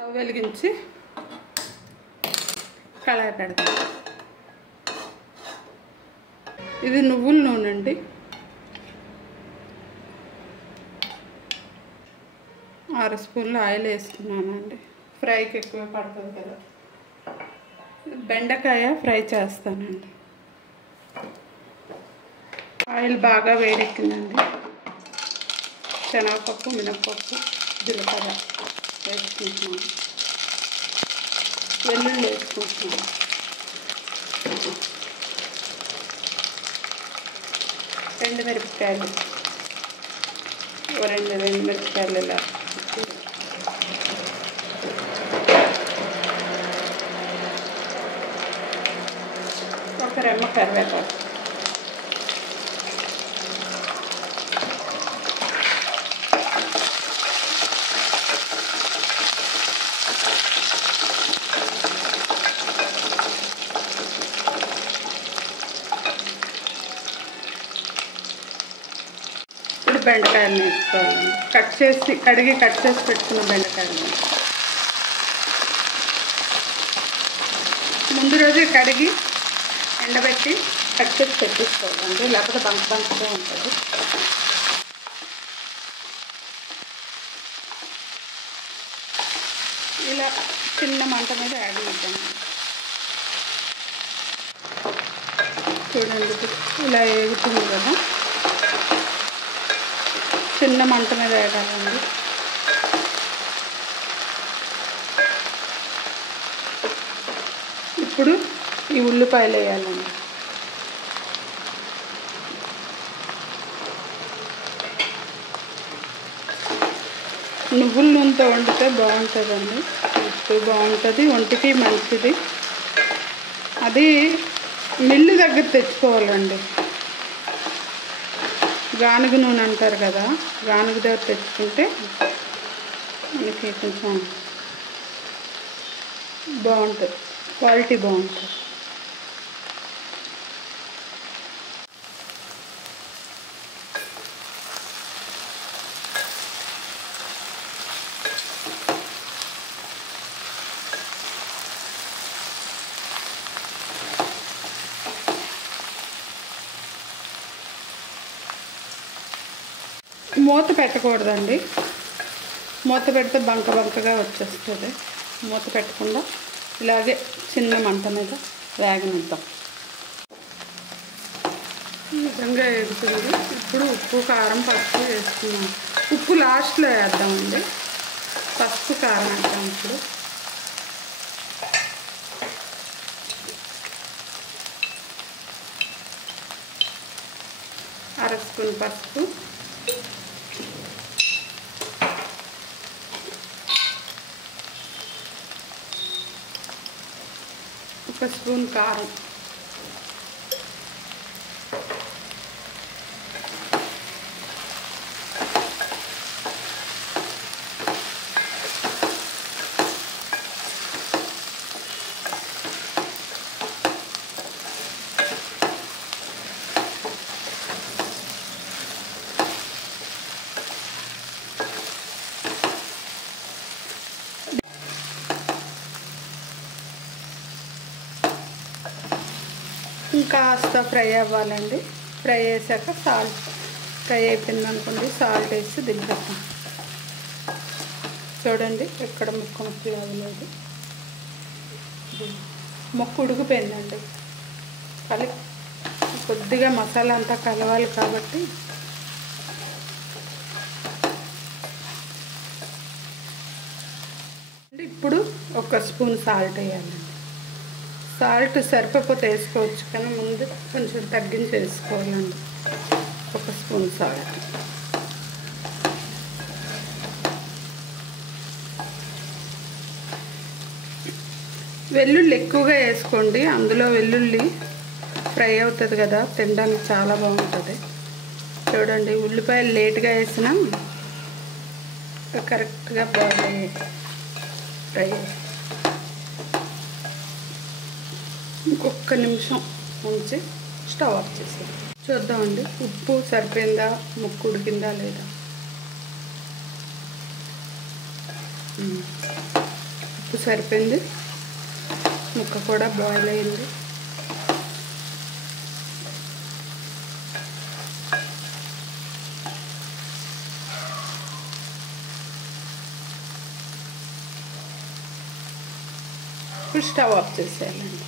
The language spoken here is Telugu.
స్టవ్ వెలిగించి కళాయి పెడతాం. ఇది నువ్వుల నూనె అండి. 6 స్పూన్లు ఆయిల్ వేసుకున్నానండి. ఫ్రైకి ఎక్కువ పడుతుంది కదా. బెండకాయ ఫ్రై చేస్తానండి. ఆయిల్ బాగా వేడెక్కిందండి. శనగపప్పు, మినపప్పు, జీలకర్ర వేసుకుంటున్నాను. వెల్లుల్లి వేసుకుంటున్నాను. ఎండుమిరపకాయలు, 2 ఎండుమిరపకాయలు ఇలా, ఒక రెమ్మ కరివేపాకు, బెండకాయలు వేసుకోవాలండి. కడిగి కట్ చేసి పెట్టుకున్న బెండకాయలు ముందు రోజే కడిగి ఎండబెట్టి కట్ చేసి పెట్టేసుకోవాలండి, లేకపోతే బంకగా ఉంటుంది. ఇలా చిన్న మంట మీద యాడ్ చేద్దామండి. చూడండి ఇలా వేగుతుంది కదా, చిన్న మంట మీద వేయాలండి. ఇప్పుడు ఈ ఉల్లిపాయలు వేయాలండి. నువ్వుల నూనెతో వండితే బాగుంటుందండి. టేస్ట్ బాగుంటుంది, ఒంటికి మంచిది. అది మిల్లు దగ్గర తెచ్చుకోవాలండి. గానుగ నూనె అంటారు కదా, గానుగ దగ్గర తెచ్చుకుంటే మనకి కొంచెం బాగుంటుంది, క్వాలిటీ బాగుంటుంది. మూత పెట్టకూడదండి. మూత పెడితే బంకగా వచ్చేస్తుంది. మూత పెట్టకుండా ఇలాగే చిన్న మంట మీద వేగనిద్దాం. ఈ విధంగా వేగుతుంది. ఇప్పుడు ఉప్పు, కారం, పసుపు వేసుకున్నాం. ఉప్పు లాస్ట్లో వేద్దామండి. పసుపు, కారం వేద్దాం. ఇప్పుడు అర స్పూన్ పసుపు, ఒక స్పూన్ కారం, ఇంకాస్త ఫ్రై అవ్వాలండి. ఫ్రై చేశాక సాల్ట్, ఫ్రై అయిపోయింది అనుకోండి, సాల్ట్ వేసి దింపేస్తాం. చూడండి ఎక్కడ ముక్కలు అవ్వలేదు, ముక్క ఉడికిపోయిందండి. కొద్దిగా మసాలా అంతా కలవాలి కాబట్టి ఇప్పుడు ఒక స్పూన్ సాల్ట్ వేయాలండి. సాల్ట్ సరిపోతే వేసుకోవచ్చు, కానీ ముందు కొంచెం తగ్గించి వేసుకోవాలండి. ఒక స్పూన్ సాల్ట్. వెల్లుల్లి ఎక్కువగా వేసుకోండి. అందులో వెల్లుల్లి ఫ్రై అవుతుంది కదా, తినడానికి చాలా బాగుంటుంది. చూడండి ఉల్లిపాయలు లేట్గా వేసినా కరెక్ట్గా బాగా ఫ్రై. ఇంకొక నిమిషం ఉంచి స్టవ్ ఆఫ్ చేసేది. చూద్దామండి ఉప్పు సరిపోయిందా, ముక్కు ఉడికిందా లేదా. ఉప్పు సరిపోయింది. ముక్క కూడా బాయిల్ అయింది. ఇప్పుడు స్టవ్ ఆఫ్ చేసేయాలండి.